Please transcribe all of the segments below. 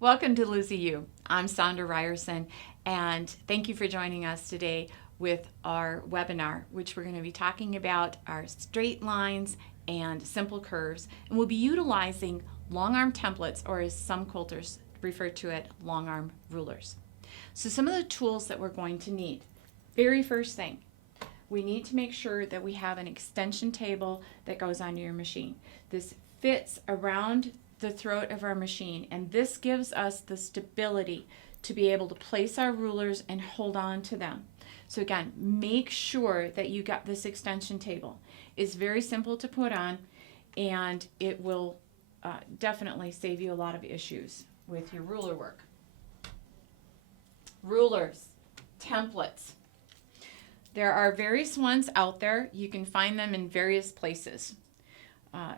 Welcome to Lizzie U. I'm Sondra Reierson, and thank you for joining us today with our webinar, which we're going to be talking about our straight lines and simple curves, and we'll be utilizing long arm templates, or as some quilters refer to it, long arm rulers. So some of the tools that we're going to need. Very first thing, we need to make sure that we have an extension table that goes onto your machine. This fits around the throat of our machine, and this gives us the stability to be able to place our rulers and hold on to them. So again, make sure that you got this extension table. It's very simple to put on, and it will definitely save you a lot of issues with your ruler work. Rulers, templates. There are various ones out there. You can find them in various places.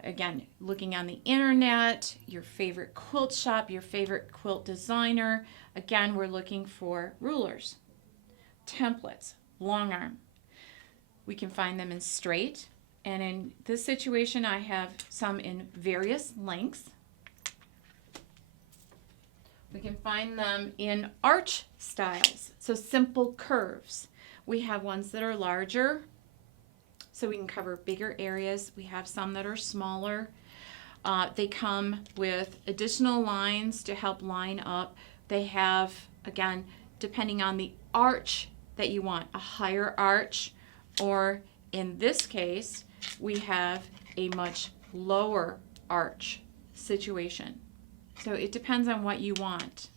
Again, looking on the internet, your favorite quilt shop, your favorite quilt designer. Again, we're looking for rulers, templates, long arm. We can find them in straight, and in this situation I have some in various lengths. We can find them in arch styles, so simple curves. We have ones that are larger, so we can cover bigger areas. We have some that are smaller. They come with additional lines to help line up. They have, again, depending on the arch that you want, a higher arch, or in this case, we have a much lower arch situation. So it depends on what you want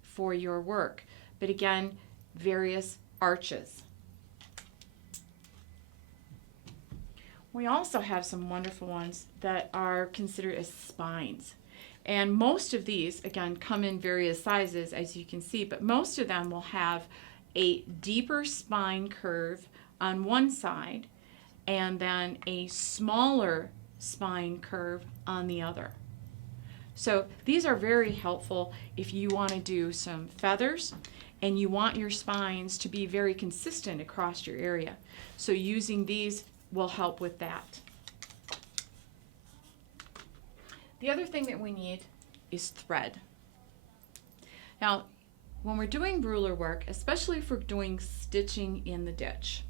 for your work. But again, various arches. We also have some wonderful ones that are considered as spines. And most of these, again, come in various sizes, as you can see, but most of them will have a deeper spine curve on one side and then a smaller spine curve on the other. So these are very helpful if you want to do some feathers and you want your spines to be very consistent across your area. So using these will help with that. The other thing that we need is thread. Now, when we're doing ruler work, especially if we're doing stitching in the ditch,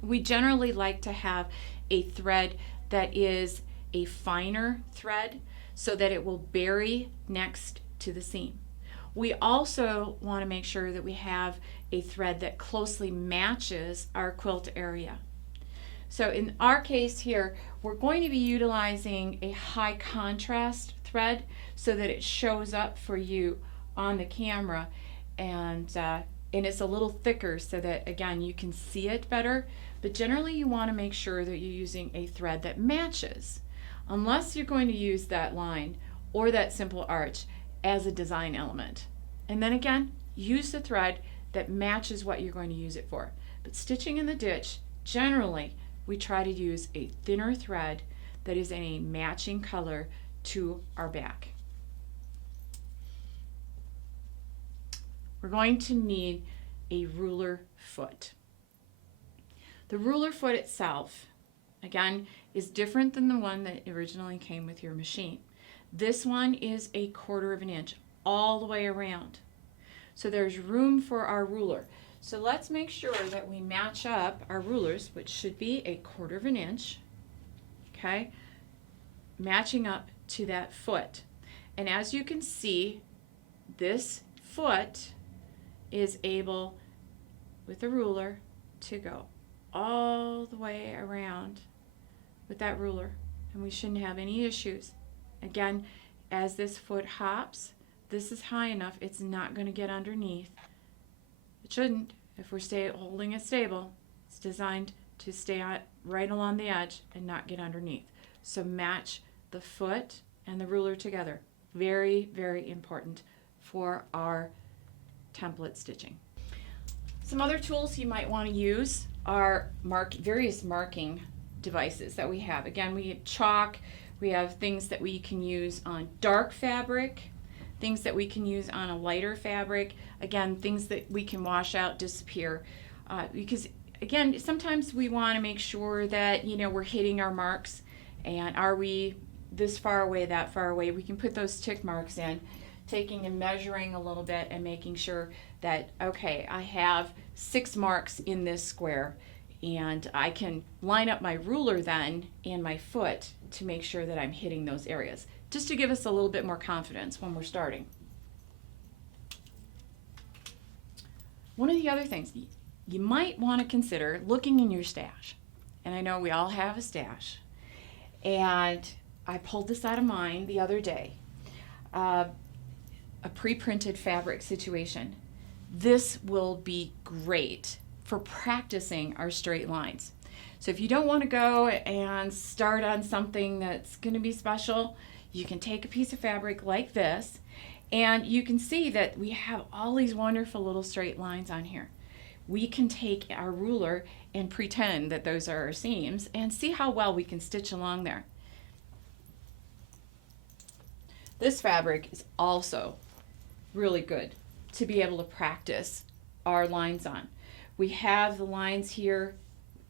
we generally like to have a thread that is a finer thread so that it will bury next to the seam. We also want to make sure that we have a thread that closely matches our quilt area. So in our case here, we're going to be utilizing a high contrast thread so that it shows up for you on the camera, and it's a little thicker so that, again, you can see it better. But generally you want to make sure that you're using a thread that matches, unless you're going to use that line or that simple arch as a design element. And then again, use the thread that matches what you're going to use it for. But stitching in the ditch, generally, we try to use a thinner thread that is in a matching color to our back. We're going to need a ruler foot. The ruler foot itself, again, is different than the one that originally came with your machine. This one is 1/4 of an inch all the way around. So there's room for our ruler. So let's make sure that we match up our rulers, which should be 1/4 of an inch, okay, matching up to that foot. And as you can see, this foot is able, with the ruler, to go all the way around with that ruler, and we shouldn't have any issues. Again, as this foot hops, this is high enough, it's not going to get underneath. It shouldn't. If we're holding it stable, it's designed to stay right along the edge and not get underneath. So match the foot and the ruler together. Very, very important for our template stitching. Some other tools you might want to use are various marking devices that we have. Again, we have chalk, we have things that we can use on dark fabric, things that we can use on a lighter fabric, again, things that we can wash out, disappear. Because, again, sometimes we want to make sure that, we're hitting our marks, and are we this far away, that far away. We can put those tick marks in taking and measuring a little bit and making sure that, okay, I have 6 marks in this square, and I can line up my ruler then and my foot to make sure that I'm hitting those areas, just to give us a little bit more confidence when we're starting. One of the other things you might want to consider looking in your stash, and I know we all have a stash, and I pulled this out of mine the other day, a pre-printed fabric situation. This will be great for practicing our straight lines. So if you don't want to go and start on something that's going to be special, you can take a piece of fabric like this, and you can see that we have all these wonderful little straight lines on here. We can take our ruler and pretend that those are our seams and see how well we can stitch along there. This fabric is also really good to be able to practice our lines on. We have the lines here,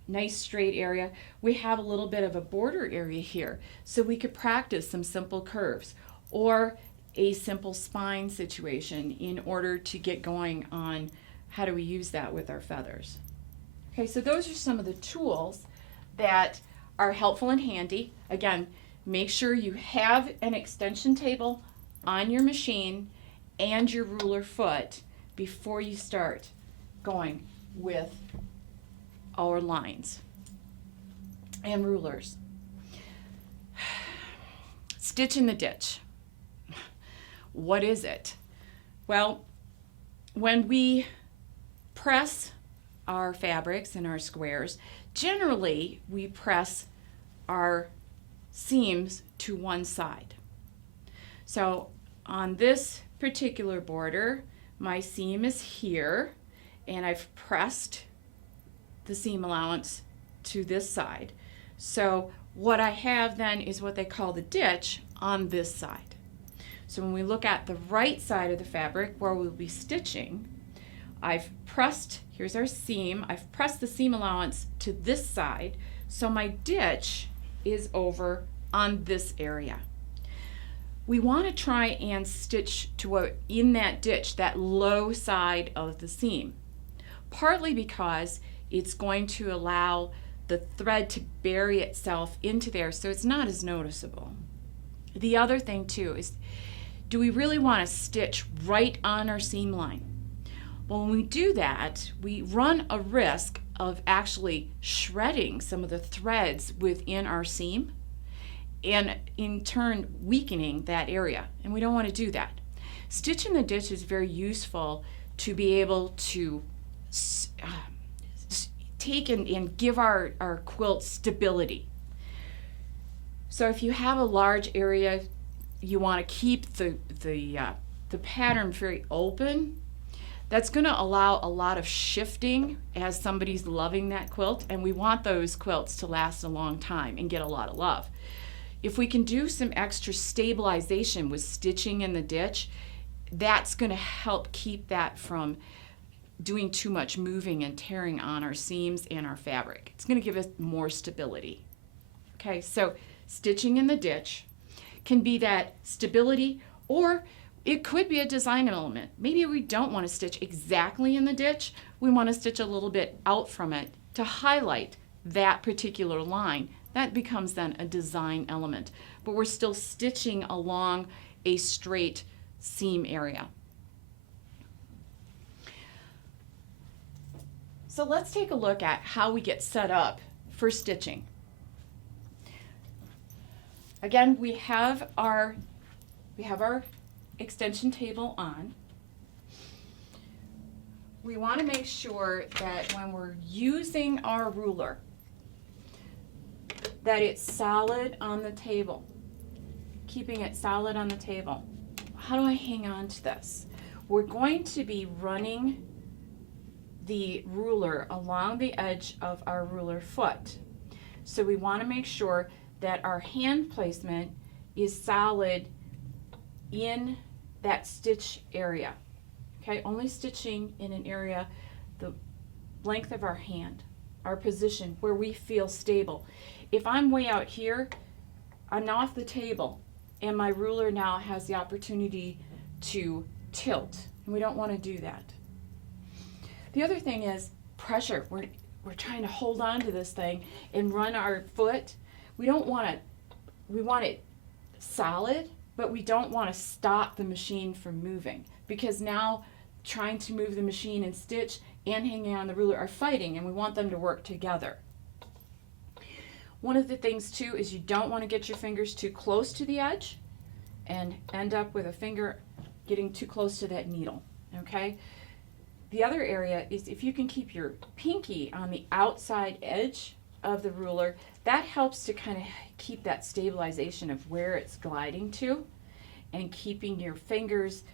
nice straight area. We have a little bit of a border area here, so we could practice some simple curves or a simple spine situation in order to get going on how do we use that with our feathers. Okay, so those are some of the tools that are helpful and handy. Again, make sure you have an extension table on your machine and your ruler foot before you start going with our lines and rulers. Stitch in the ditch. What is it? Well, when we press our fabrics and our squares, generally we press our seams to one side. So on this particular border, my seam is here, and I've pressed the seam allowance to this side. So what I have then is what they call the ditch on this side. So when we look at the right side of the fabric where we'll be stitching, I've pressed, here's our seam, I've pressed the seam allowance to this side, so my ditch is over on this area. We want to try and stitch to in that ditch, that low side of the seam, partly because it's going to allow the thread to bury itself into there so it's not as noticeable. The other thing too is, do we really want to stitch right on our seam line? Well, when we do that, we run a risk of actually shredding some of the threads within our seam and in turn weakening that area, and we don't want to do that. Stitch in the ditch is very useful to be able to take and give our quilt stability. So if you have a large area, you want to keep the pattern very open. That's going to allow a lot of shifting as somebody's loving that quilt, and we want those quilts to last a long time and get a lot of love. If we can do some extra stabilization with stitching in the ditch, that's going to help keep that from doing too much moving and tearing on our seams and our fabric. It's going to give us more stability. Okay, so stitching in the ditch can be that stability, or it could be a design element. Maybe we don't want to stitch exactly in the ditch. We want to stitch a little bit out from it to highlight that particular line. That becomes then a design element, but we're still stitching along a straight seam area. So let's take a look at how we get set up for stitching. Again, we have our extension table on. We want to make sure that when we're using our ruler, that it's solid on the table, keeping it solid on the table. How do I hang on to this? We're going to be running the ruler along the edge of our ruler foot. So we want to make sure that our hand placement is solid in that stitch area. Okay, only stitching in an area the length of our hand, our position where we feel stable. If I'm way out here, I'm off the table, and my ruler now has the opportunity to tilt, and we don't want to do that. The other thing is pressure. We're trying to hold on to this thing and run our foot. We want it solid, but we don't want to stop the machine from moving, because now trying to move the machine and stitch and hanging on the ruler are fighting, and we want them to work together. One of the things too is you don't want to get your fingers too close to the edge and end up with a finger getting too close to that needle, okay? The other area is if you can keep your pinky on the outside edge of the ruler, that helps to kind of keep that stabilization of where it's gliding to, and keeping your fingers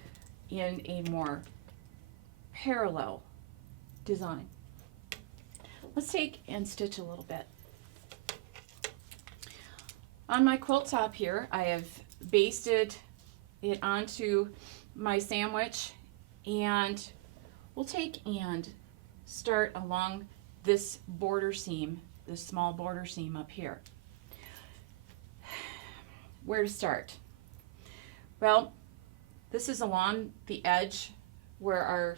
in a more parallel design. Let's take and stitch a little bit. On my quilt top here, I have basted it onto my sandwich, and we'll take and start along this border seam, this small border seam up here. Where to start? Well, this is along the edge where our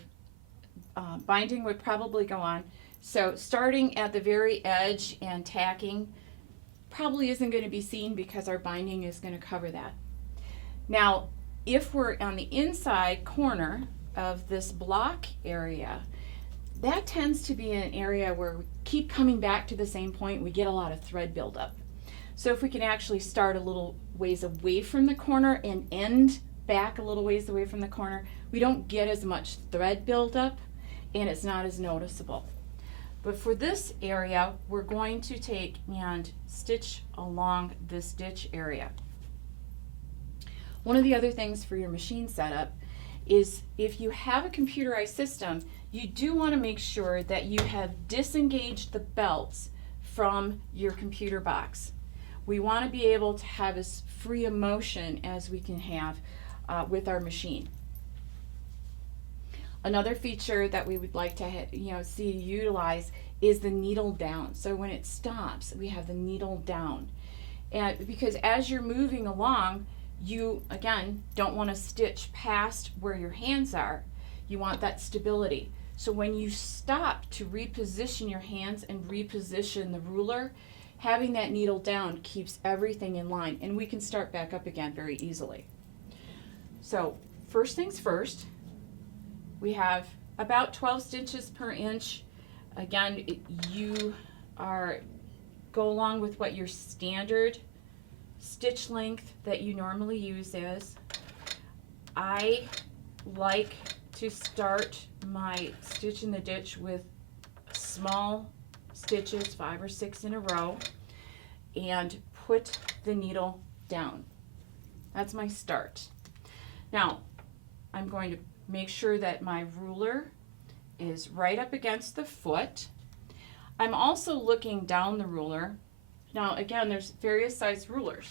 binding would probably go on. So starting at the very edge and tacking probably isn't going to be seen because our binding is going to cover that. Now, if we're on the inside corner of this block area, that tends to be an area where we keep coming back to the same point. We get a lot of thread buildup. So if we can actually start a little ways away from the corner and end back a little ways away from the corner, we don't get as much thread buildup, and it's not as noticeable. But for this area, we're going to take and stitch along this ditch area. One of the other things for your machine setup is if you have a computerized system, you do want to make sure that you have disengaged the belts from your computer box. We want to be able to have as free a motion as we can have with our machine. Another feature that we would like to see utilize is the needle down. So when it stops, we have the needle down. And because as you're moving along, you again don't want to stitch past where your hands are. You want that stability. So when you stop to reposition your hands and reposition the ruler, having that needle down keeps everything in line, and we can start back up again very easily. So first things first, we have about 12 stitches per inch. Again, you go along with what your standard stitch length that you normally use is. I like to start my stitch in the ditch with small stitches, 5 or 6 in a row, and put the needle down. That's my start. Now, I'm going to make sure that my ruler is right up against the foot. I'm also looking down the ruler. Now, again, there's various size rulers.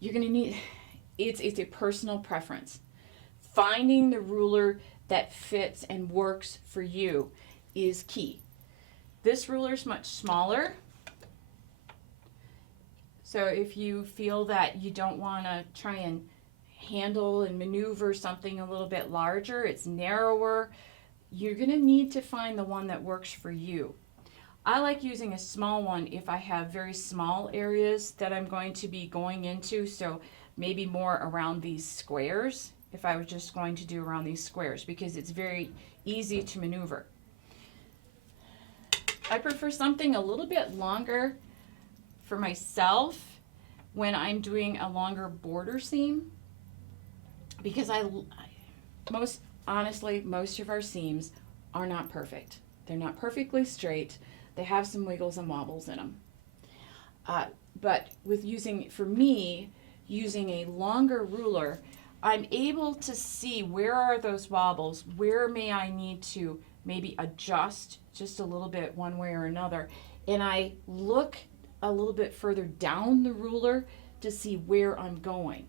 You're going to need, it's a personal preference. Finding the ruler that fits and works for you is key. This ruler is much smaller. So if you feel that you don't want to try and handle and maneuver something a little bit larger, it's narrower, you're going to need to find the one that works for you. I like using a small one if I have very small areas that I'm going to be going into, so maybe more around these squares, if I was just going to do around these squares, because it's very easy to maneuver. I prefer something a little bit longer for myself when I'm doing a longer border seam, because most of our seams are not perfect. They're not perfectly straight. They have some wiggles and wobbles in them. But with using a longer ruler, I'm able to see where are those wobbles, where may I need to maybe adjust just a little bit one way or another, and I look a little bit further down the ruler to see where I'm going.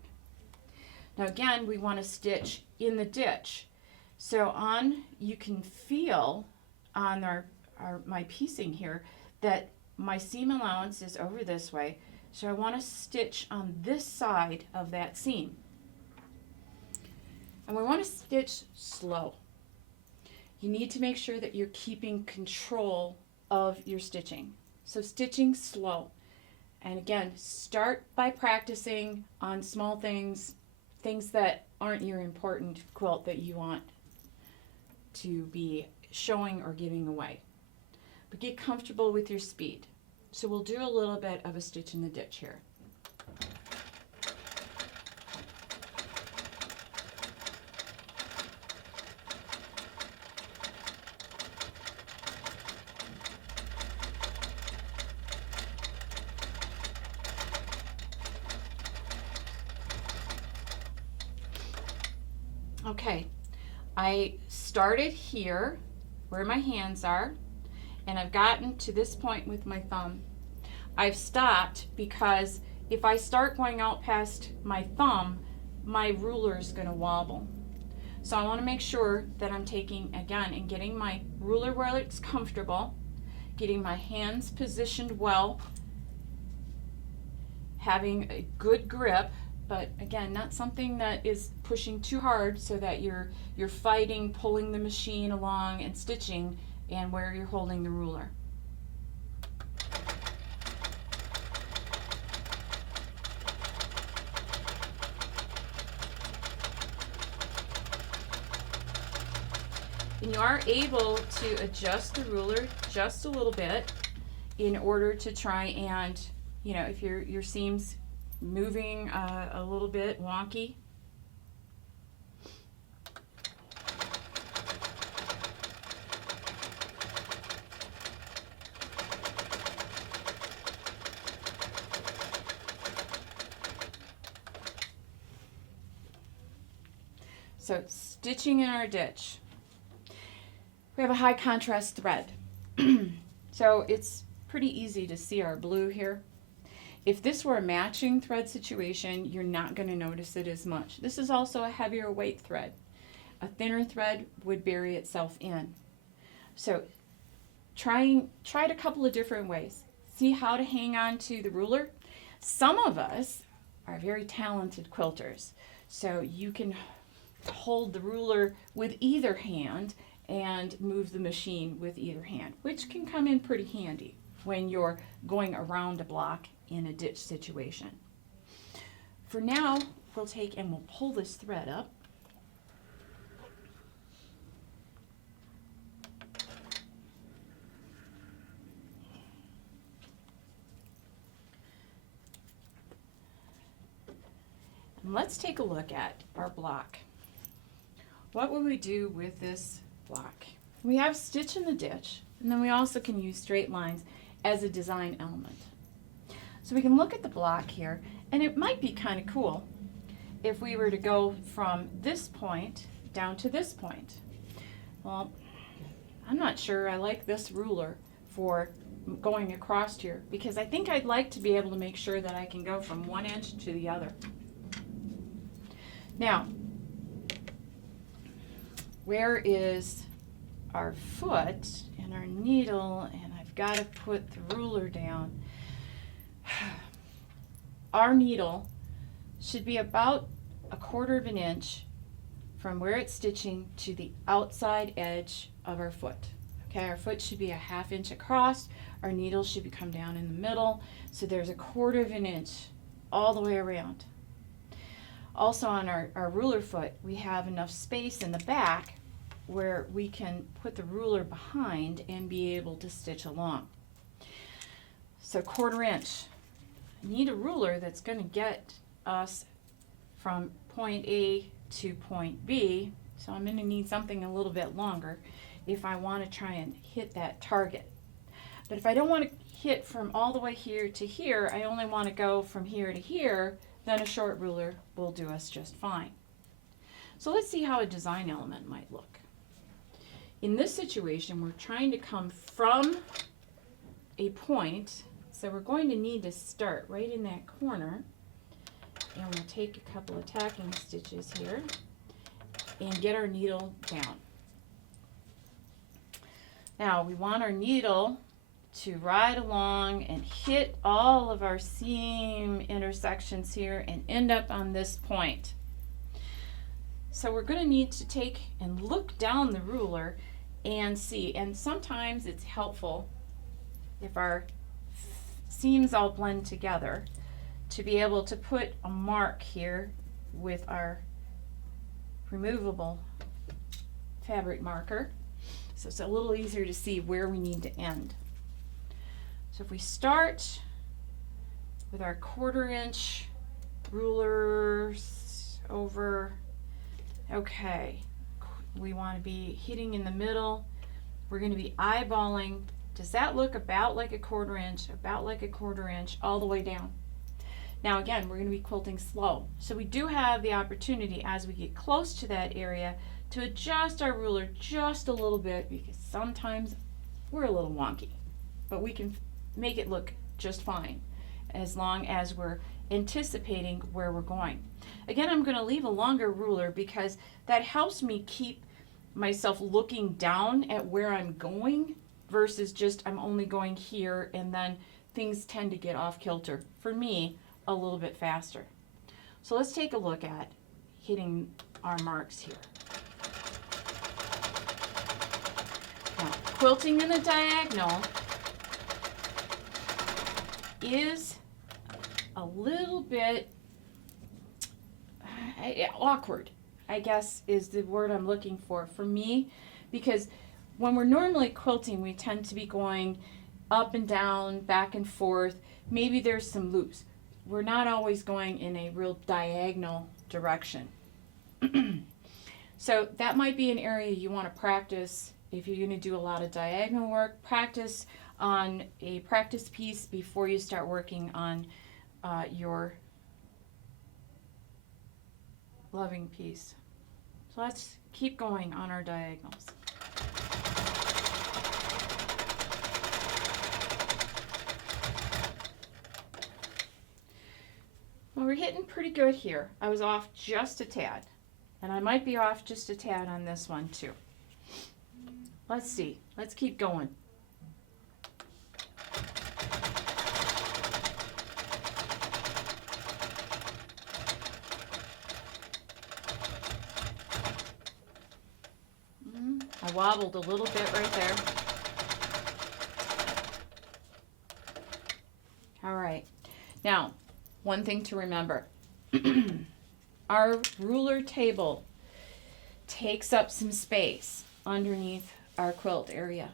Now again, we want to stitch in the ditch. So you can feel on my piecing here that my seam allowance is over this way, so I want to stitch on this side of that seam. And we want to stitch slow. You need to make sure that you're keeping control of your stitching. So stitching slow. And again, start by practicing on small things, things that aren't your important quilt that you want to be showing or giving away. But get comfortable with your speed. So we'll do a little bit of a stitch in the ditch here. Okay, I started here where my hands are, and I've gotten to this point with my thumb. I've stopped because if I start going out past my thumb, my ruler is going to wobble. So I want to make sure that I'm taking, again, and getting my ruler where it's comfortable, getting my hands positioned well, having a good grip, but again, not something that is pushing too hard so that you're fighting, pulling the machine along and stitching, and where you're holding the ruler. And you are able to adjust the ruler just a little bit in order to try and, if your seam's moving a little bit wonky. So stitching in our ditch. We have a high contrast thread. So it's pretty easy to see our blue here. If this were a matching thread situation, you're not going to notice it as much. This is also a heavier weight thread. A thinner thread would bury itself in. So try it a couple of different ways. See how to hang on to the ruler. Some of us are very talented quilters, so you can hold the ruler with either hand and move the machine with either hand, which can come in pretty handy when you're going around a block in a ditch situation. For now, we'll take and we'll pull this thread up. And let's take a look at our block. What would we do with this block? We have stitch in the ditch, and then we also can use straight lines as a design element. So we can look at the block here, and it might be kind of cool if we were to go from this point down to this point. Well, I'm not sure I like this ruler for going across here, because I think I'd like to be able to make sure that I can go from one edge to the other. Now, where is our foot and our needle? And I've got to put the ruler down. Our needle should be about 1/4 of an inch from where it's stitching to the outside edge of our foot. Okay, our foot should be 1/2 inch across. Our needle should come down in the middle. So there's 1/4 of an inch all the way around. Also on our ruler foot, we have enough space in the back where we can put the ruler behind and be able to stitch along. So 1/4 inch. I need a ruler that's going to get us from point A to point B, so I'm going to need something a little bit longer if I want to try and hit that target. But if I don't want to hit from all the way here to here, I only want to go from here to here, then a short ruler will do us just fine. So let's see how a design element might look. In this situation, we're trying to come from a point, so we're going to need to start right in that corner, and we'll take a couple of tacking stitches here and get our needle down. Now we want our needle to ride along and hit all of our seam intersections here and end up on this point. So we're going to need to take and look down the ruler and see. And sometimes it's helpful if our seams all blend together to be able to put a mark here with our removable fabric marker. So it's a little easier to see where we need to end. So if we start with our 1/4 inch rulers over, okay, we want to be hitting in the middle. We're going to be eyeballing. Does that look about like a 1/4 inch, about like a 1/4 inch, all the way down? Now again, we're going to be quilting slow. So we do have the opportunity as we get close to that area to adjust our ruler just a little bit, because sometimes we're a little wonky, but we can make it look just fine as long as we're anticipating where we're going. Again, I'm going to leave a longer ruler because that helps me keep myself looking down at where I'm going versus just I'm only going here, and then things tend to get off kilter for me a little bit faster. So let's take a look at hitting our marks here. Now, quilting in the diagonal is a little bit awkward, I guess is the word I'm looking for me, because when we're normally quilting, we tend to be going up and down, back and forth. Maybe there's some loops. We're not always going in a real diagonal direction. So that might be an area you want to practice. If you're going to do a lot of diagonal work, practice on a practice piece before you start working on your loving piece. So let's keep going on our diagonals. Well, we're hitting pretty good here. I was off just a tad, and I might be off just a tad on this one too. Let's see. Let's keep going. I wobbled a little bit right there. All right. Now, one thing to remember. Our ruler table takes up some space underneath our quilt area,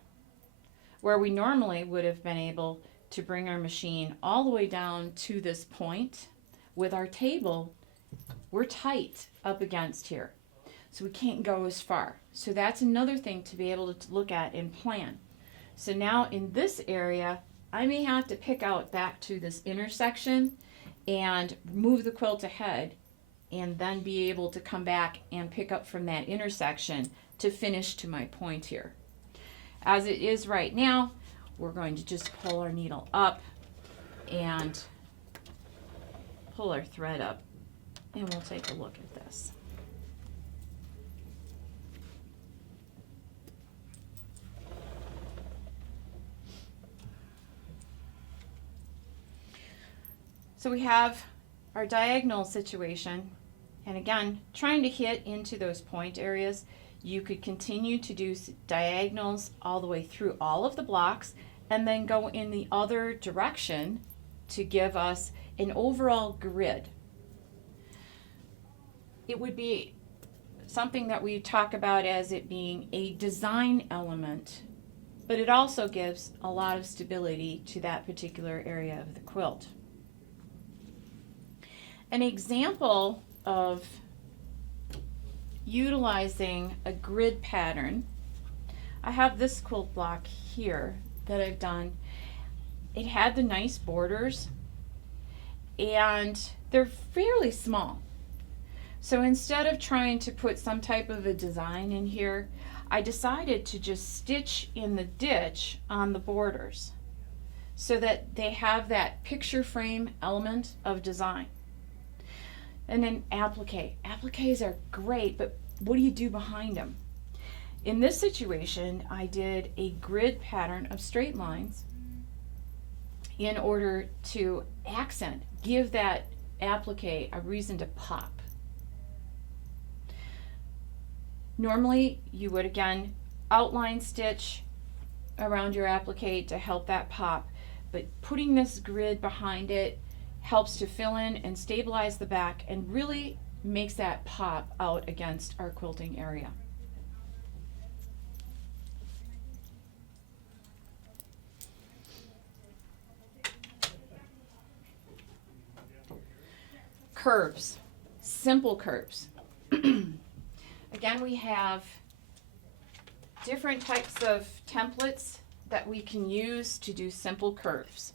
where we normally would have been able to bring our machine all the way down to this point. With our table, we're tight up against here, so we can't go as far. So that's another thing to be able to look at and plan. So now in this area, I may have to pick out back to this intersection and move the quilt ahead, and then be able to come back and pick up from that intersection to finish to my point here. As it is right now, we're going to just pull our needle up and pull our thread up, and we'll take a look at this. So we have our diagonal situation, and again, trying to hit into those point areas. You could continue to do diagonals all the way through all of the blocks, and then go in the other direction to give us an overall grid. It would be something that we talk about as it being a design element, but it also gives a lot of stability to that particular area of the quilt. An example of utilizing a grid pattern, I have this quilt block here that I've done. It had the nice borders, and they're fairly small. So instead of trying to put some type of a design in here, I decided to just stitch in the ditch on the borders so that they have that picture frame element of design. And then applique. Appliques are great, but what do you do behind them? In this situation, I did a grid pattern of straight lines in order to accent, give that applique a reason to pop. Normally you would again outline stitch around your applique to help that pop, but putting this grid behind it helps to fill in and stabilize the back and really makes that pop out against our quilting area. Curves, simple curves. Again, we have different types of templates that we can use to do simple curves.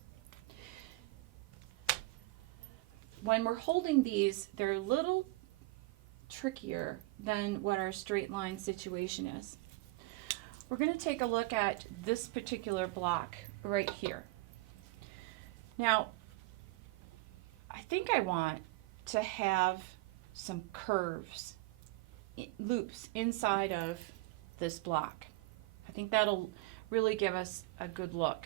When we're holding these, they're a little trickier than what our straight line situation is. We're going to take a look at this particular block right here. Now, I think I want to have some curves, loops inside of this block. I think that'll really give us a good look.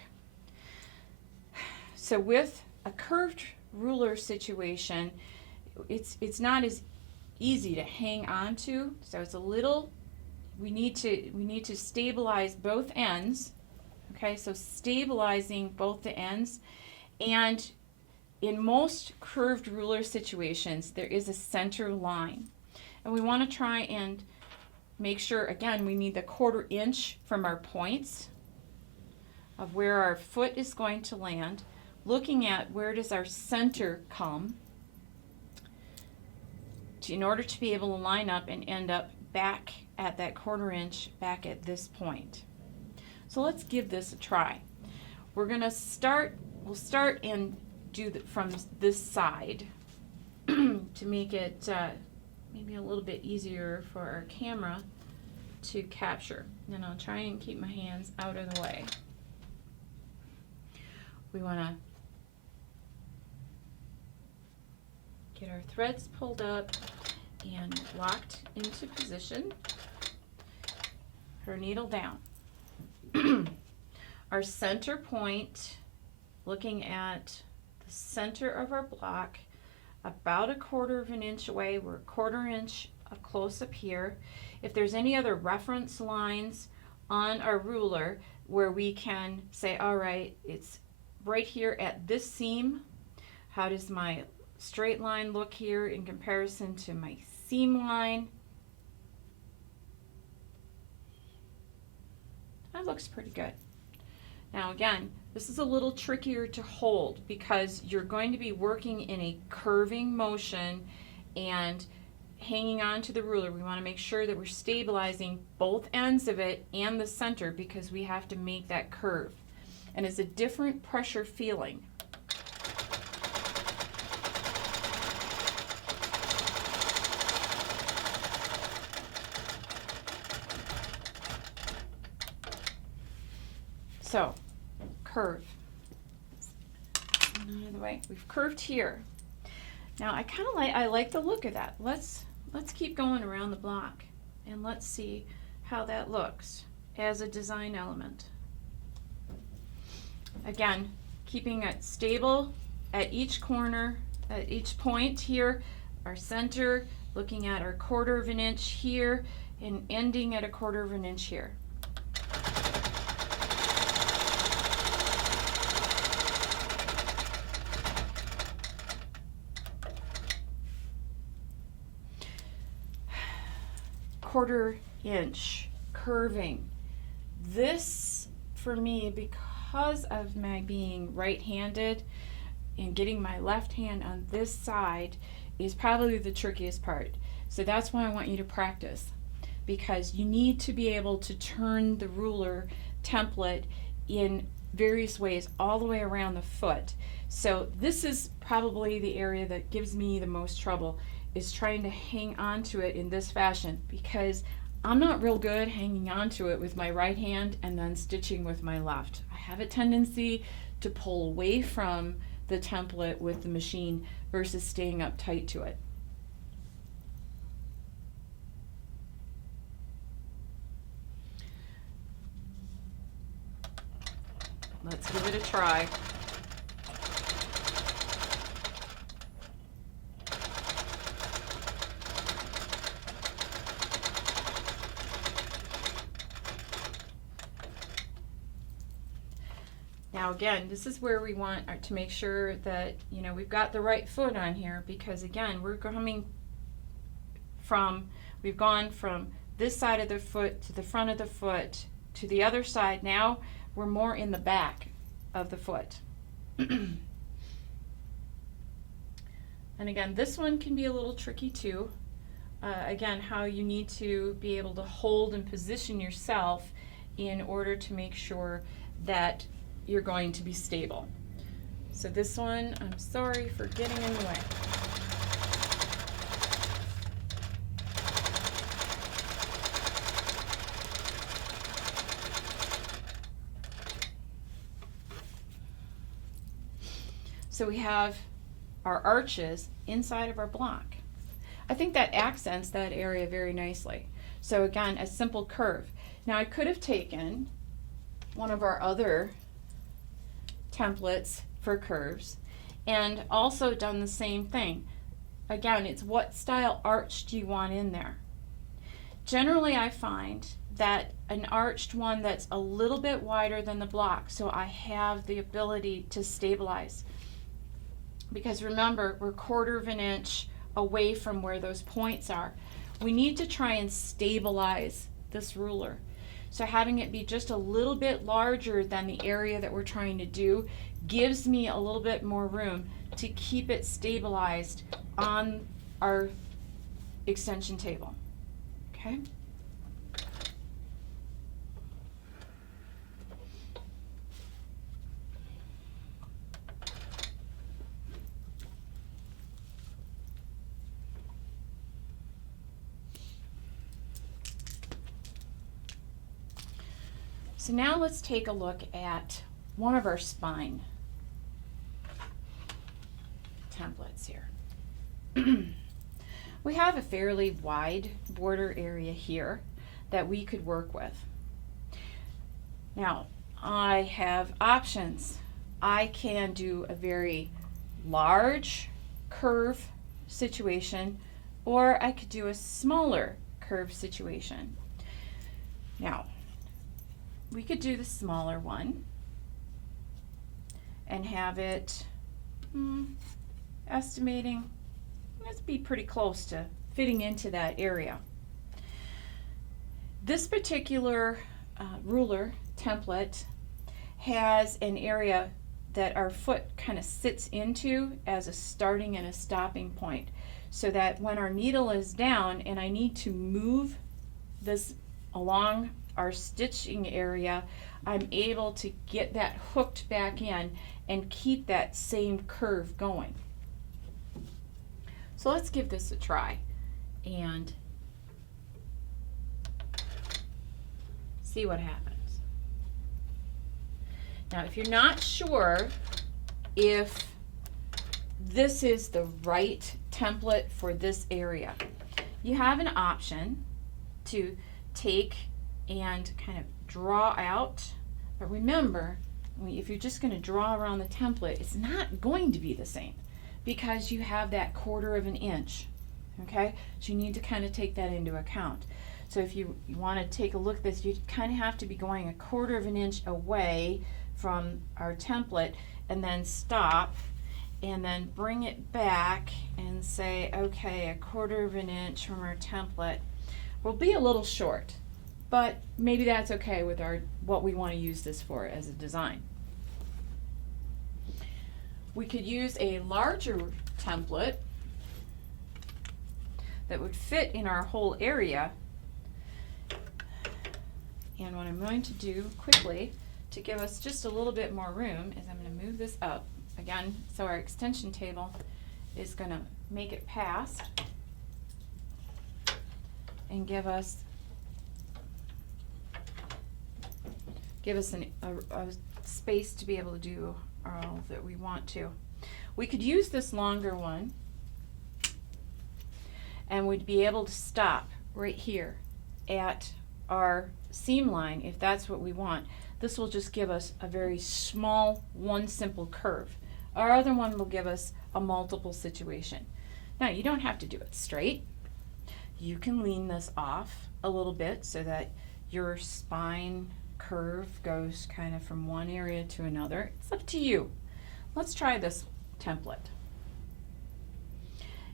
So with a curved ruler situation, it's not as easy to hang on to, so it's a little, we need to stabilize both ends. Okay, so stabilizing both the ends, and in most curved ruler situations there is a center line, and we want to try and make sure, again, we need the 1/4 inch from our points of where our foot is going to land, looking at where does our center come in order to be able to line up and end up back at that 1/4 inch back at this point. So let's give this a try. We're going to start, we'll start and do from this side to make it maybe a little bit easier for our camera to capture. And I'll try and keep my hands out of the way. We want to get our threads pulled up and locked into position. Put our needle down. Our center point, looking at the center of our block, about 1/4 inch away. We're 1/4 inch close up here. If there's any other reference lines on our ruler where we can say, all right, it's right here at this seam. How does my straight line look here in comparison to my seam line? That looks pretty good. Now again, this is a little trickier to hold because you're going to be working in a curving motion and hanging on to the ruler. We want to make sure that we're stabilizing both ends of it and the center because we have to make that curve. And it's a different pressure feeling. So, curve. Out of the way. We've curved here. Now I like the look of that. Let's keep going around the block and let's see how that looks as a design element. Again, keeping it stable at each corner, at each point here, our center, looking at our 1/4 inch here and ending at 1/4 inch here. Quarter inch curving. This for me, because of my being right-handed and getting my left hand on this side, is probably the trickiest part. So that's why I want you to practice, because you need to be able to turn the ruler template in various ways all the way around the foot. So this is probably the area that gives me the most trouble, is trying to hang on to it in this fashion, because I'm not real good hanging on to it with my right hand and then stitching with my left. I have a tendency to pull away from the template with the machine versus staying up tight to it. Let's give it a try. Now again, this is where we want to make sure that, you know, we've got the right foot on here, because again, we've gone from this side of the foot to the front of the foot to the other side. Now we're more in the back of the foot. And again, this one can be a little tricky too. Again, how you need to be able to hold and position yourself in order to make sure that you're going to be stable. So this one, I'm sorry for getting in the way. So we have our arches inside of our block. I think that accents that area very nicely. So again, a simple curve. Now I could have taken one of our other templates for curves and also done the same thing. Again, it's what style arch do you want in there? Generally, I find that an arched one that's a little bit wider than the block, so I have the ability to stabilize. Because remember, we're 1/4 of an inch away from where those points are. We need to try and stabilize this ruler. So having it be just a little bit larger than the area that we're trying to do gives me a little bit more room to keep it stabilized on our extension table. Okay? So now let's take a look at one of our spine templates here. We have a fairly wide border area here that we could work with. Now, I have options. I can do a very large curve situation, or I could do a smaller curve situation. Now, we could do the smaller one and have it, estimating, let's be pretty close to fitting into that area. This particular ruler template has an area that our foot kind of sits into as a starting and a stopping point, so that when our needle is down and I need to move this along our stitching area, I'm able to get that hooked back in and keep that same curve going. So let's give this a try and see what happens. Now, if you're not sure if this is the right template for this area, you have an option to take and kind of draw out. But remember, if you're just going to draw around the template, it's not going to be the same because you have that 1/4 of an inch. Okay, so you need to kind of take that into account. So if you want to take a look at this, you kind of have to be going a 1/4 of an inch away from our template and then stop and then bring it back and say, okay, a 1/4 of an inch from our template will be a little short. But maybe that's okay with what we want to use this for as a design. We could use a larger template that would fit in our whole area. And what I'm going to do quickly to give us just a little bit more room is I'm going to move this up again, so our extension table is going to make it past and give us a space to be able to do all that we want to. We could use this longer one and we'd be able to stop right here at our seam line if that's what we want. This will just give us a very small one simple curve. Our other one will give us a multiple situation. Now, you don't have to do it straight. You can lean this off a little bit so that your spine curve goes kind of from one area to another. It's up to you. Let's try this template.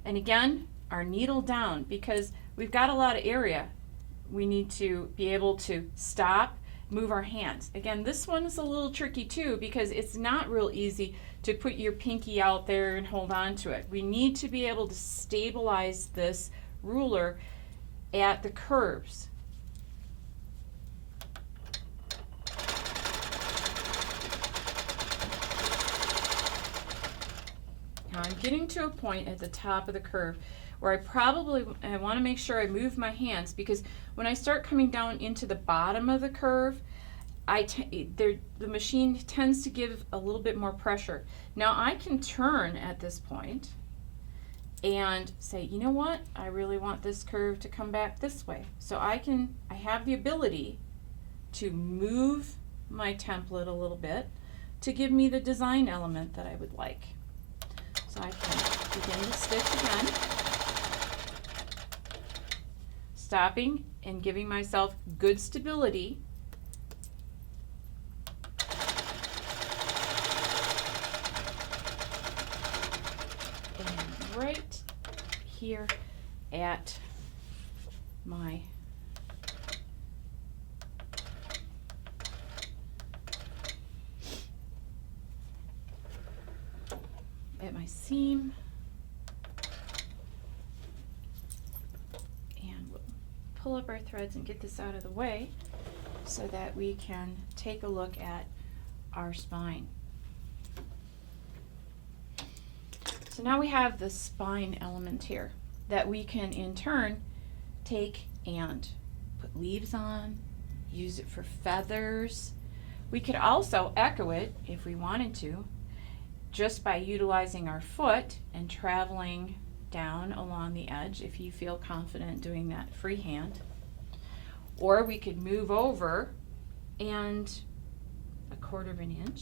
And again, our needle down, because we've got a lot of area. We need to be able to stop, move our hands. Again, this one is a little tricky too, because it's not real easy to put your pinky out there and hold on to it. We need to be able to stabilize this ruler at the curves. Now I'm getting to a point at the top of the curve where I want to make sure I move my hands, because when I start coming down into the bottom of the curve, the machine tends to give a little bit more pressure. Now I can turn at this point and say, you know what, I really want this curve to come back this way. So I have the ability to move my template a little bit to give me the design element that I would like. So I can begin to stitch again, stopping and giving myself good stability. And right here at my seam, and we'll pull up our threads and get this out of the way so that we can take a look at our spine. So now we have the spine element here that we can in turn take and put leaves on, use it for feathers. We could also echo it if we wanted to, just by utilizing our foot and traveling down along the edge, if you feel confident doing that freehand. Or we could move over and 1/4 of an inch.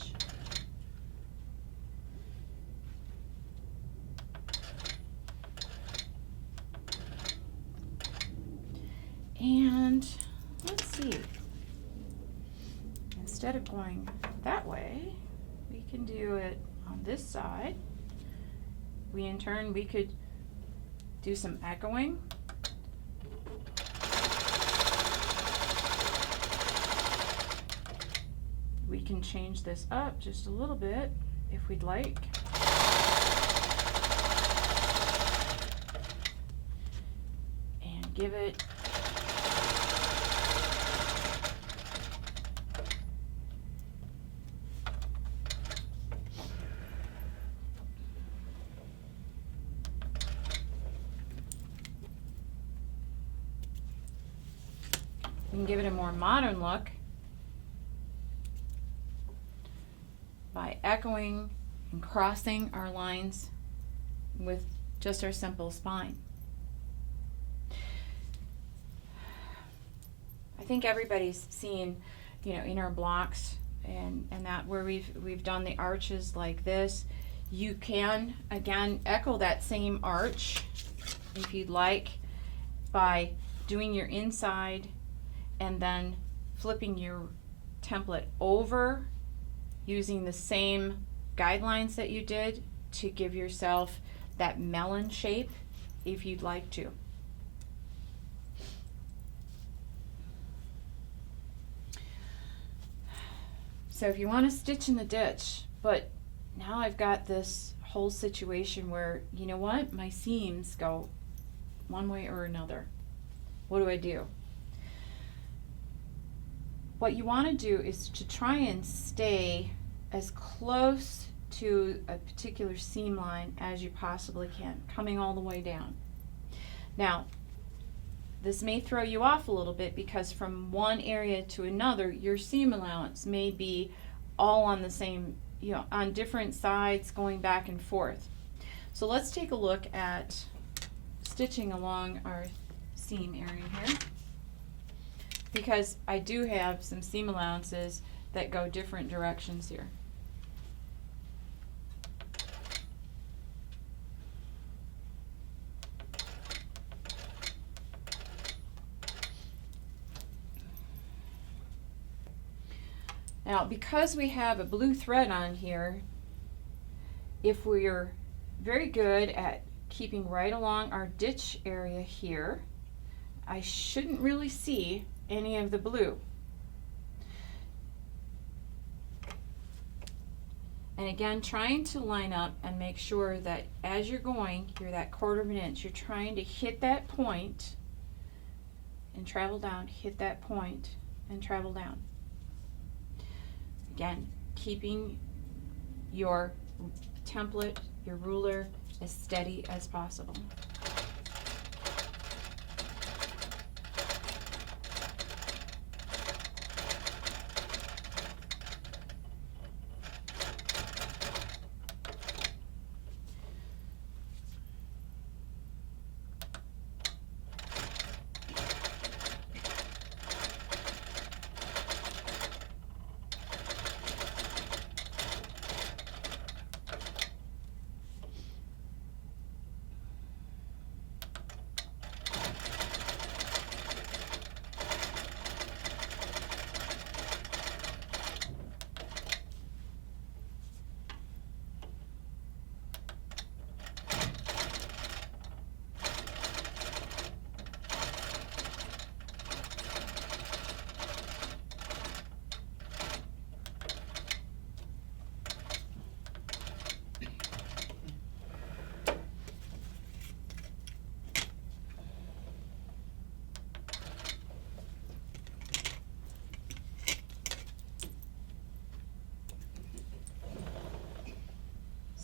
And let's see, instead of going that way, we can do it on this side. In turn, we could do some echoing. We can change this up just a little bit if we'd like. And give it a more modern look by echoing and crossing our lines with just our simple spine. I think everybody's seen, in our blocks and that where we've done the arches like this. You can again echo that same arch if you'd like by doing your inside and then flipping your template over using the same guidelines that you did to give yourself that melon shape if you'd like to. So if you want to stitch in the ditch, but now I've got this whole situation where, you know what, my seams go one way or another. What do I do? What you want to do is to try and stay as close to a particular seam line as you possibly can, coming all the way down. Now, this may throw you off a little bit because from one area to another, your seam allowance may be all on the same, on different sides going back and forth. So let's take a look at stitching along our seam area here, because I do have some seam allowances that go different directions here. Now, because we have a blue thread on here, if we're very good at keeping right along our ditch area here, I shouldn't really see any of the blue. And again, trying to line up and make sure that as you're going, you're that 1/4 of an inch, you're trying to hit that point and travel down, hit that point and travel down. Again, keeping your template, your ruler, as steady as possible.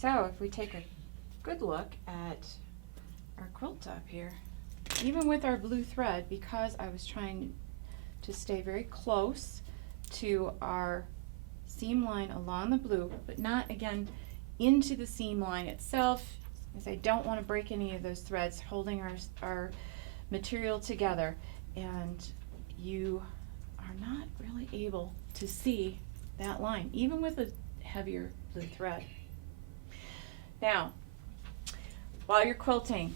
So if we take a good look at our quilt top here, even with our blue thread, because I was trying to stay very close to our seam line along the blue, but not again into the seam line itself, as I don't want to break any of those threads holding our material together, and you are not really able to see that line, even with a heavier blue thread. Now, while you're quilting,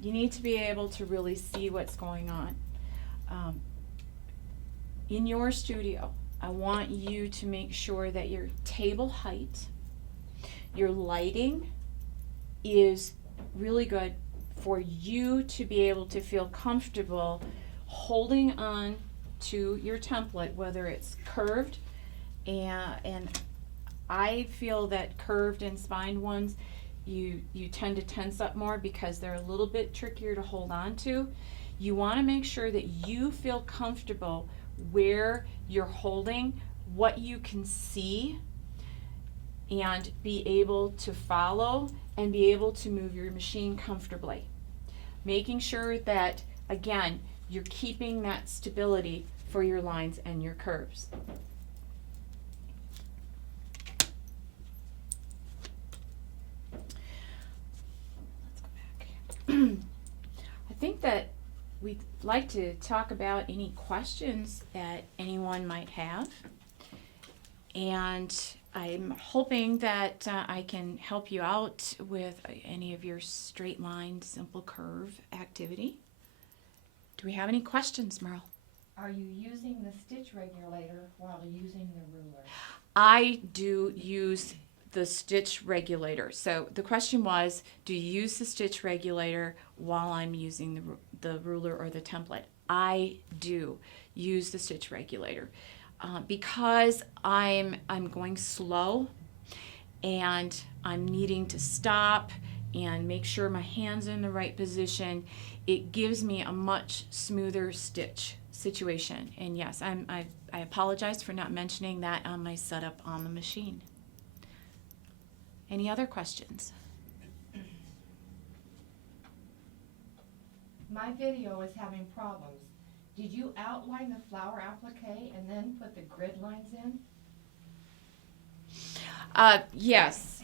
you need to be able to really see what's going on. In your studio, I want you to make sure that your table height, your lighting is really good for you to be able to feel comfortable holding on to your template, whether it's curved, and I feel that curved and spined ones, you tend to tense up more because they're a little bit trickier to hold on to. You want to make sure that you feel comfortable where you're holding, what you can see, and be able to follow and be able to move your machine comfortably. Making sure that, again, you're keeping that stability for your lines and your curves. Let's go back. I think that we'd like to talk about any questions that anyone might have. And I'm hoping that I can help you out with any of your straight line, simple curve activity. Do we have any questions, Merle? Are you using the stitch regulator while using the ruler? I do use the stitch regulator. So the question was, do you use the stitch regulator while I'm using the ruler or the template? I do use the stitch regulator because I'm going slow and I'm needing to stop and make sure my hand's in the right position. It gives me a much smoother stitch situation. And yes, I apologize for not mentioning that on my setup on the machine. Any other questions? My video is having problems. Did you outline the flower applique and then put the grid lines in? Yes.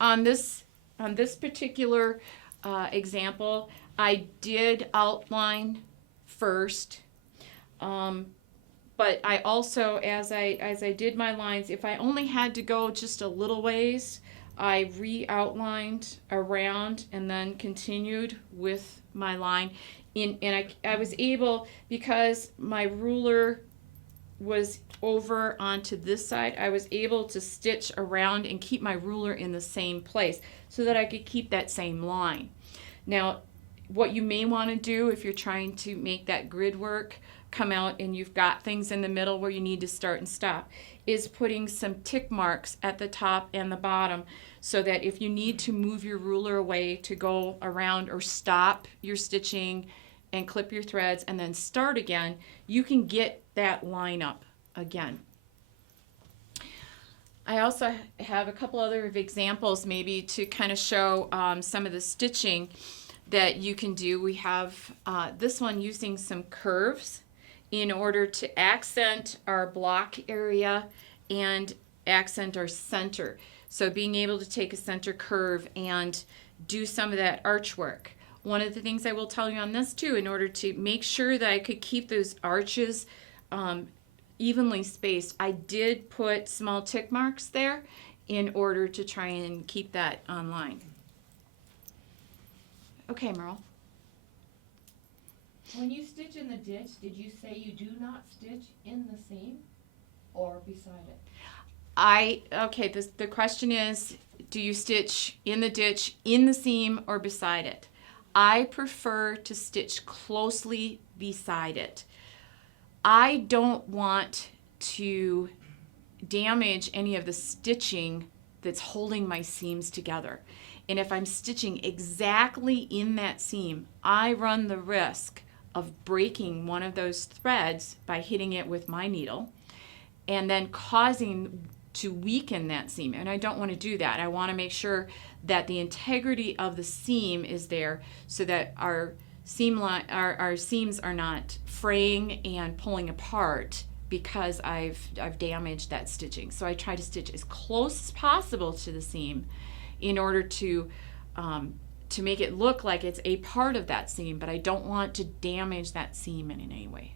On this particular example, I did outline first, but I also, as I did my lines, if I only had to go just a little ways, I re-outlined around and then continued with my line. And I was able, because my ruler was over onto this side, I was able to stitch around and keep my ruler in the same place so that I could keep that same line. Now, what you may want to do if you're trying to make that grid work come out and you've got things in the middle where you need to start and stop is putting some tick marks at the top and the bottom so that if you need to move your ruler away to go around or stop your stitching and clip your threads and then start again, you can get that line up again. I also have a couple other examples maybe to kind of show some of the stitching that you can do. We have this one using some curves in order to accent our block area and accent our center. So being able to take a center curve and do some of that arch work. One of the things I will tell you on this too, in order to make sure that I could keep those arches evenly spaced, I did put small tick marks there in order to try and keep that on line. Okay, Merle. When you stitch in the ditch, did you say you do not stitch in the seam or beside it? Okay, the question is, do you stitch in the ditch, in the seam, or beside it? I prefer to stitch closely beside it. I don't want to damage any of the stitching that's holding my seams together. And if I'm stitching exactly in that seam, I run the risk of breaking one of those threads by hitting it with my needle and then causing to weaken that seam. And I don't want to do that. I want to make sure that the integrity of the seam is there so that our seams are not fraying and pulling apart because I've damaged that stitching. So I try to stitch as close as possible to the seam in order to make it look like it's a part of that seam, but I don't want to damage that seam in any way.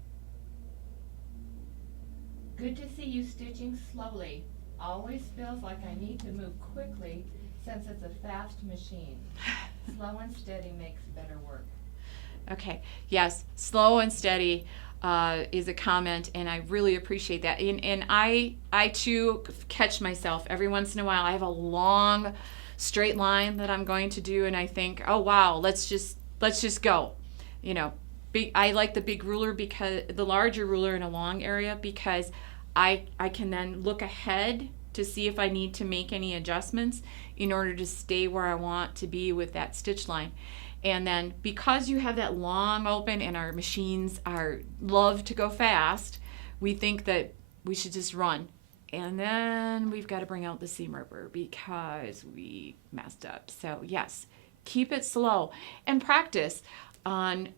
Good to see you stitching slowly. Always feels like I need to move quickly since it's a fast machine. Slow and steady makes better work. Okay, yes, slow and steady is a comment, and I really appreciate that. And I too catch myself every once in a while. I have a long straight line that I'm going to do, and I think, oh wow, let's just go. You know, I like the big ruler, because the larger ruler in a long area, because I can then look ahead to see if I need to make any adjustments in order to stay where I want to be with that stitch line. And then because you have that long open and our machines love to go fast, we think that we should just run. And then we've got to bring out the seam ripper because we messed up. So yes, keep it slow and practice on,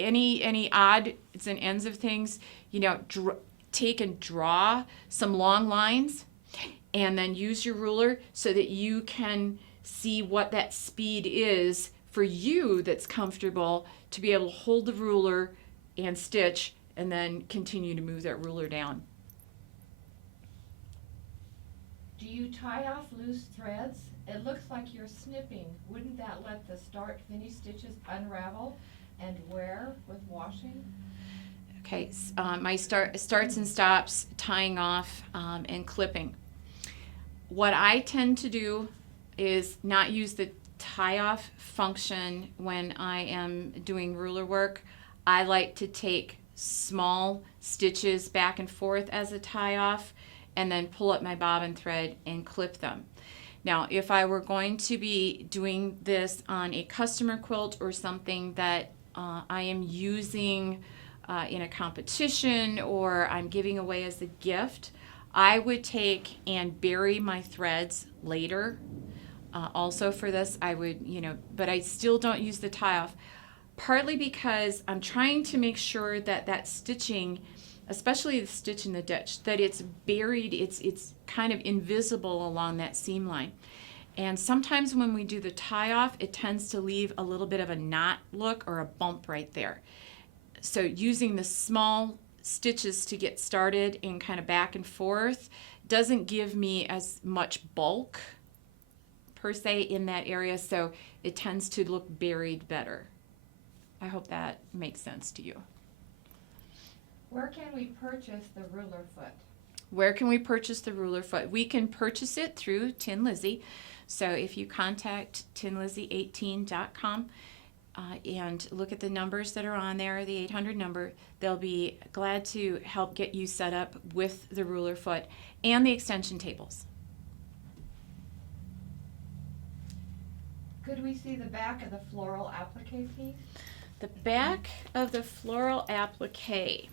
any odds and ends of things, take and draw some long lines and then use your ruler so that you can see what that speed is for you that's comfortable to be able to hold the ruler and stitch and then continue to move that ruler down. Do you tie off loose threads? It looks like you're snipping. Wouldn't that let the start-finish stitches unravel and wear with washing? Okay, my starts and stops, tying off and clipping. What I tend to do is not use the tie-off function when I am doing ruler work. I like to take small stitches back and forth as a tie-off and then pull up my bobbin thread and clip them. Now, if I were going to be doing this on a customer quilt or something that I am using in a competition or I'm giving away as a gift, I would take and bury my threads later. Also for this, I would, but I still don't use the tie off, partly because I'm trying to make sure that that stitching, especially the stitch in the ditch, that it's buried, it's kind of invisible along that seam line. And sometimes when we do the tie off, it tends to leave a little bit of a knot look or a bump right there. So using the small stitches to get started and kind of back and forth doesn't give me as much bulk per se in that area, so it tends to look buried better. I hope that makes sense to you. Where can we purchase the ruler foot? Where can we purchase the ruler foot? We can purchase it through Tin Lizzie. So if you contact tinlizzie18.com and look at the numbers that are on there, the 800 number, they'll be glad to help get you set up with the ruler foot and the extension tables. Could we see the back of the floral applique piece? The back of the floral applique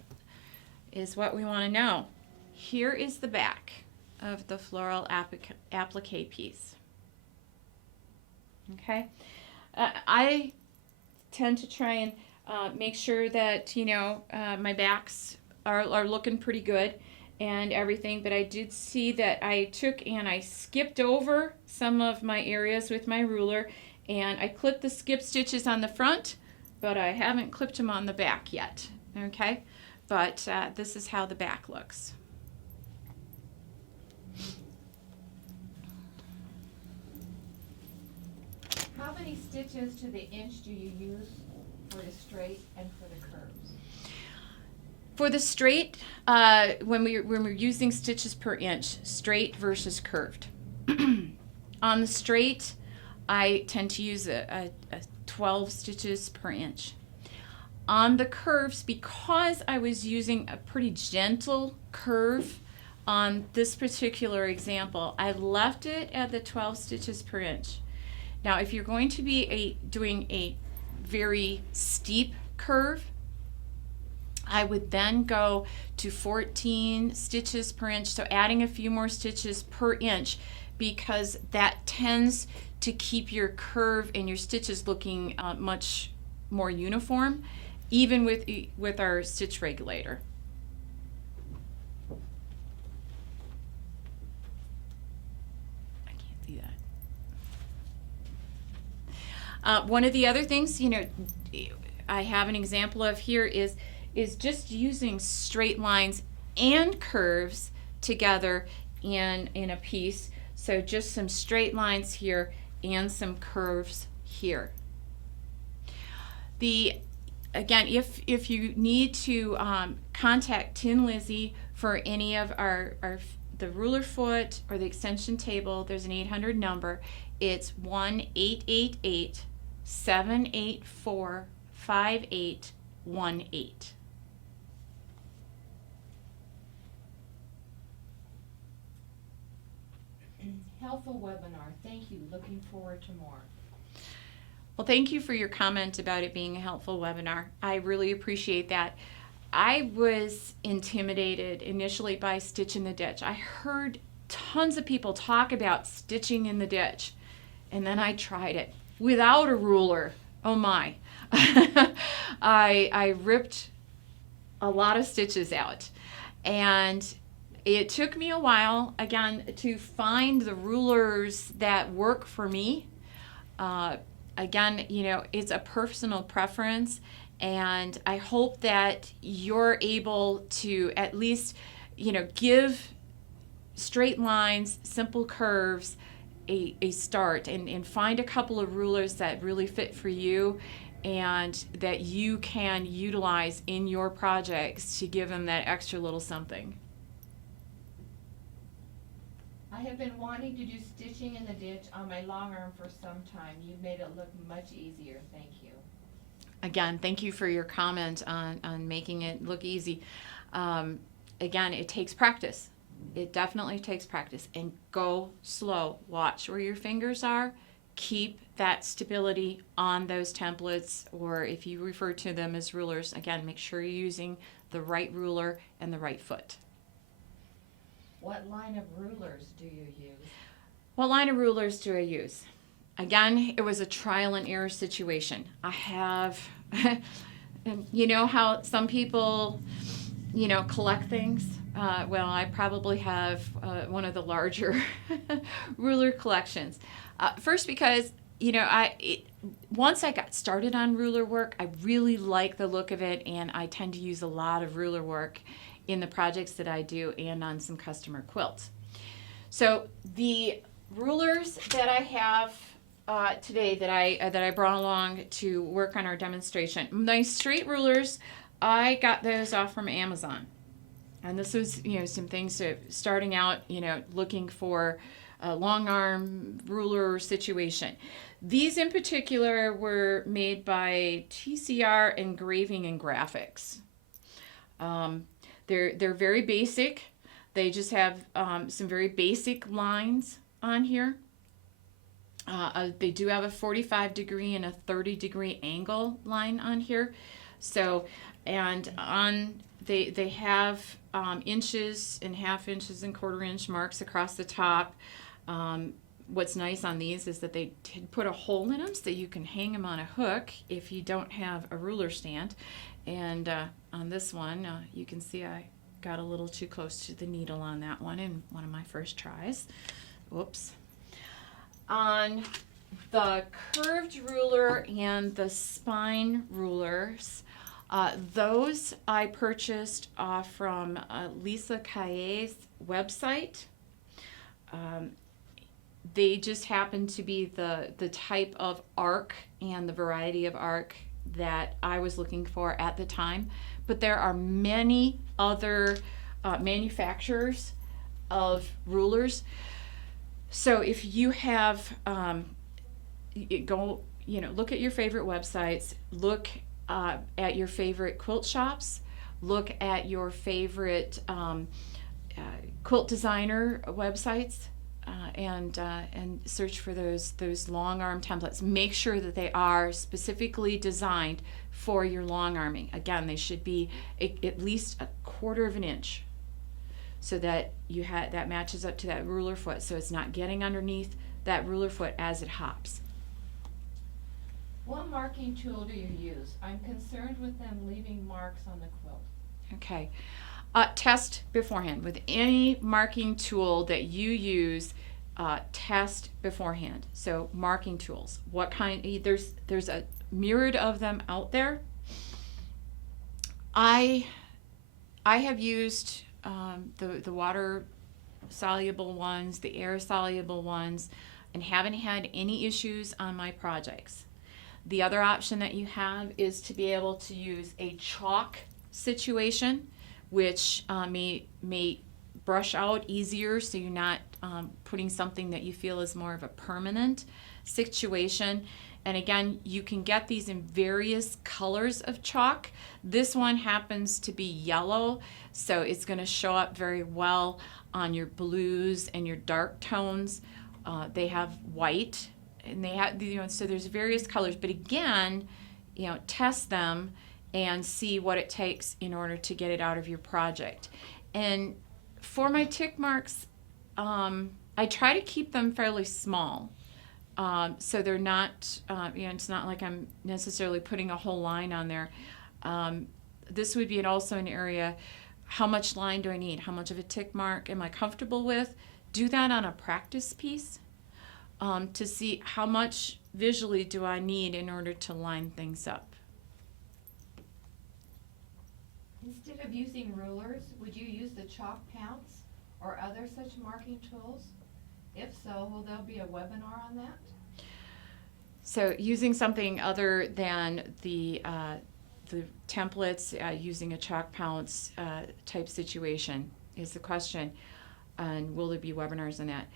is what we want to know. Here is the back of the floral applique piece. Okay, I tend to try and make sure that my backs are looking pretty good and everything, but I did see that I took and I skipped over some of my areas with my ruler, and I clipped the skip stitches on the front, but I haven't clipped them on the back yet. Okay, but this is how the back looks. How many stitches to the inch do you use for the straight and for the curves? For the straight, when we're using stitches per inch, straight versus curved. On the straight, I tend to use a 12 stitches per inch. On the curves, because I was using a pretty gentle curve on this particular example, I left it at the 12 stitches per inch. Now, if you're going to be doing a very steep curve, I would then go to 14 stitches per inch, so adding a few more stitches per inch, because that tends to keep your curve and your stitches looking much more uniform, even with our stitch regulator. I can't see that. One of the other things, I have an example of here is just using straight lines and curves together in a piece. So just some straight lines here and some curves here. Again, if you need to contact Tin Lizzie for any of the ruler foot or the extension table, there's an 800 number. It's 1-888-784-5818. Helpful webinar. Thank you. Looking forward to more. Well, thank you for your comment about it being a helpful webinar. I really appreciate that. I was intimidated initially by stitch in the ditch. I heard tons of people talk about stitching in the ditch, and then I tried it without a ruler. Oh my. I ripped a lot of stitches out, and it took me a while, again, to find the rulers that work for me. Again, it's a personal preference, and I hope that you're able to at least, give straight lines, simple curves a start, and find a couple of rulers that really fit for you and that you can utilize in your projects to give them that extra little something. I have been wanting to do stitching in the ditch on my long arm for some time. You've made it look much easier. Thank you. Again, thank you for your comment on making it look easy. Again, it takes practice. It definitely takes practice. And go slow. Watch where your fingers are. Keep that stability on those templates, or if you refer to them as rulers, again, make sure you're using the right ruler and the right foot. What line of rulers do you use? What line of rulers do I use? Again, it was a trial and error situation. I have, you know how some people, collect things? Well, I probably have one of the larger ruler collections. First because, once I got started on ruler work, I really like the look of it, and I tend to use a lot of ruler work in the projects that I do and on some customer quilts. So the rulers that I have today that I brought along to work on our demonstration, my straight rulers I got those off from Amazon. And this was, some things to starting out, looking for a long arm ruler situation. These in particular were made by TCR Engraving and Graphics. They're very basic. They just have some very basic lines on here. They do have a 45-degree and a 30-degree angle line on here. So, and on they have inches and half inches and quarter inch marks across the top. What's nice on these is that they put a hole in them so you can hang them on a hook if you don't have a ruler stand. And on this one, you can see I got a little too close to the needle on that one in one of my first tries. Whoops. On the curved ruler and the spine rulers, those I purchased from Lisa Kaye's website. They just happen to be the type of arc and the variety of arc that I was looking for at the time. But there are many other manufacturers of rulers. So if you have, look at your favorite websites, look at your favorite quilt shops, look at your favorite quilt designer websites, and search for those long arm templates. Make sure that they are specifically designed for your long arming. Again, they should be at least a quarter of an inch, so that that matches up to that ruler foot, so it's not getting underneath that ruler foot as it hops. What marking tool do you use? I'm concerned with them leaving marks on the quilt. Okay. Test beforehand. With any marking tool that you use, test beforehand. So marking tools. What kind? There's a myriad of them out there. I have used the water soluble ones, the air soluble ones, and haven't had any issues on my projects. The other option that you have is to be able to use a chalk situation, which may brush out easier, so you're not putting something that you feel is more of a permanent situation. And again, you can get these in various colors of chalk. This one happens to be yellow, so it's going to show up very well on your blues and your dark tones. They have white, and they have, so there's various colors. But again, test them and see what it takes in order to get it out of your project. And for my tick marks, I try to keep them fairly small. So they're not, it's not like I'm necessarily putting a whole line on there. This would be also an area, how much line do I need? How much of a tick mark am I comfortable with? Do that on a practice piece to see how much visually do I need in order to line things up. Instead of using rulers, would you use the chalk pounce or other such marking tools? If so, will there be a webinar on that? So using something other than the templates, using a chalk pounce type situation is the question, and will there be webinars on that?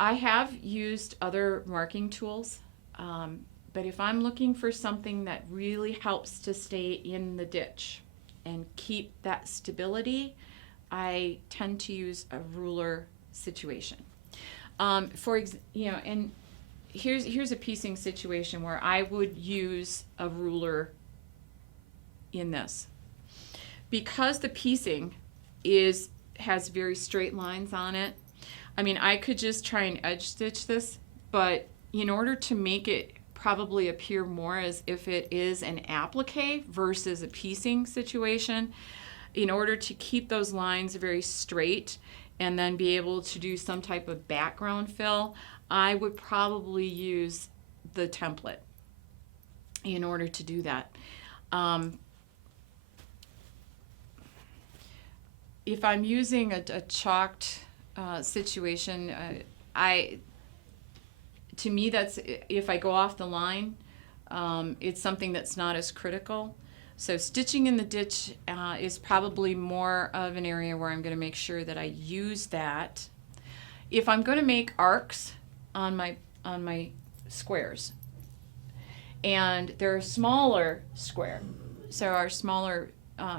I have used other marking tools, but if I'm looking for something that really helps to stay in the ditch and keep that stability, I tend to use a ruler situation. And here's a piecing situation where I would use a ruler in this. Because the piecing has very straight lines on it, I mean, I could just try and edge stitch this, but in order to make it probably appear more as if it is an applique versus a piecing situation, in order to keep those lines very straight and then be able to do some type of background fill, I would probably use the template in order to do that. If I'm using a chalked situation, to me, that's, if I go off the line, it's something that's not as critical. So stitching in the ditch is probably more of an area where I'm going to make sure that I use that. If I'm going to make arcs on my squares, and they're smaller square, so our smaller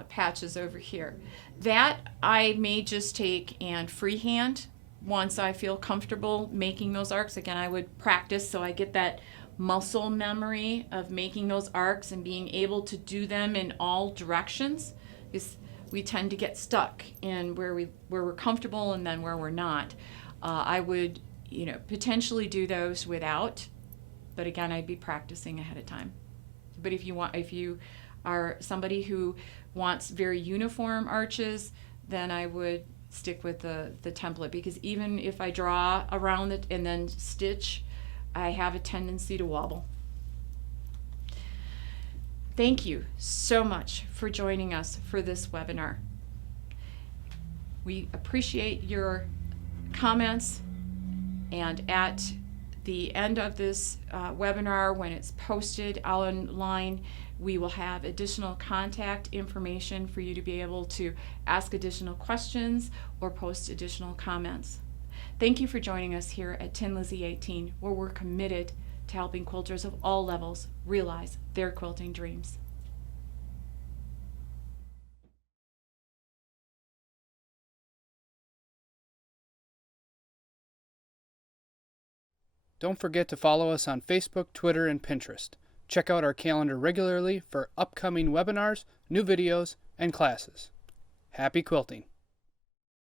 patches over here, that I may just take and freehand once I feel comfortable making those arcs. Again, I would practice so I get that muscle memory of making those arcs and being able to do them in all directions, because we tend to get stuck in where we're comfortable and then where we're not. I would, potentially do those without, but again, I'd be practicing ahead of time. But if you are somebody who wants very uniform arches, then I would stick with the template, because even if I draw around it and then stitch, I have a tendency to wobble. Thank you so much for joining us for this webinar. We appreciate your comments, and at the end of this webinar, when it's posted online, we will have additional contact information for you to be able to ask additional questions or post additional comments. Thank you for joining us here at Tin Lizzie 18, where we're committed to helping quilters of all levels realize their quilting dreams. Don't forget to follow us on Facebook, Twitter, and Pinterest. Check out our calendar regularly for upcoming webinars, new videos, and classes. Happy quilting!